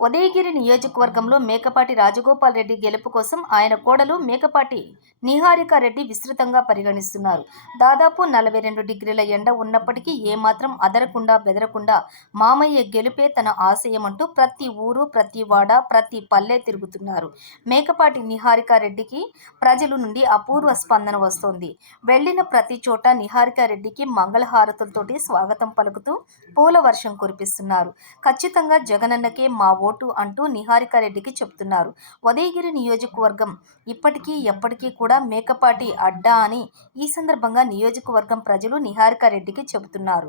ఉదయగిరి నియోజకవర్గంలో మేకపాటి రాజగోపాల్ రెడ్డి గెలుపు కోసం ఆయన కోడలు మేకపాటి నిహారిక రెడ్డి విస్తృతంగా పరిగణిస్తున్నారు. దాదాపు 42 డిగ్రీల ఎండ ఉన్నప్పటికీ ఏమాత్రం అదరకుండా బెదరకుండా మామయ్య గెలుపే తన ఆశయమంటూ ప్రతి ఊరు, ప్రతి వాడ, ప్రతి పల్లె తిరుగుతున్నారు. మేకపాటి నిహారిక రెడ్డికి ప్రజల నుండి అపూర్వ స్పందన వస్తోంది. వెళ్లిన ప్రతి చోట నిహారిక రెడ్డికి మంగళహారతులతోటి స్వాగతం పలుకుతూ పూల వర్షం కురిపిస్తున్నారు. ఖచ్చితంగా జగనన్నకే మా ఓటు అంటూ నిహారిక రెడ్డికి చెప్తున్నారు. ఉదయగిరి నియోజకవర్గం ఇప్పటికీ ఎప్పటికీ కూడా మేకపాటి అడ్డా అని ఈ సందర్భంగా నియోజకవర్గం ప్రజలు నిహారిక రెడ్డికి చెబుతున్నారు.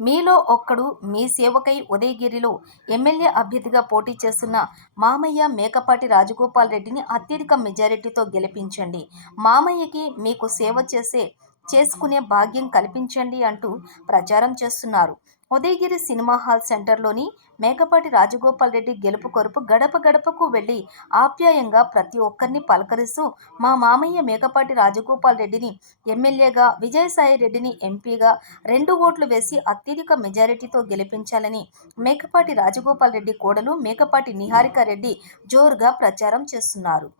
మీలో ఒక్కడు మీ సేవకై ఉదయగిరిలో ఎమ్మెల్యే అభ్యర్థిగా పోటీ చేస్తున్న మామయ్య మేకపాటి రాజగోపాల్ రెడ్డిని అత్యధిక మెజారిటీతో గెలిపించండి. మామయ్యకి మీకు సేవ చేసుకునే భాగ్యం కల్పించండి అంటూ ప్రచారం చేస్తున్నారు. ఉదయగిరి సినిమా హాల్ సెంటర్లోని మేకపాటి రాజగోపాల్ రెడ్డి గెలుపు కొరకు గడప గడపకు వెళ్లి ఆప్యాయంగా ప్రతి ఒక్కరిని పలకరిస్తూ మా మామయ్య మేకపాటి రాజగోపాల్ రెడ్డిని ఎమ్మెల్యేగా, విజయసాయి రెడ్డిని ఎంపీగా 2 ఓట్లు వేసి అత్యధిక మెజారిటీతో గెలిపించాలని మేకపాటి రాజగోపాల్ రెడ్డి కోడలు మేకపాటి నిహారిక రెడ్డి జోరుగా ప్రచారం చేస్తున్నారు.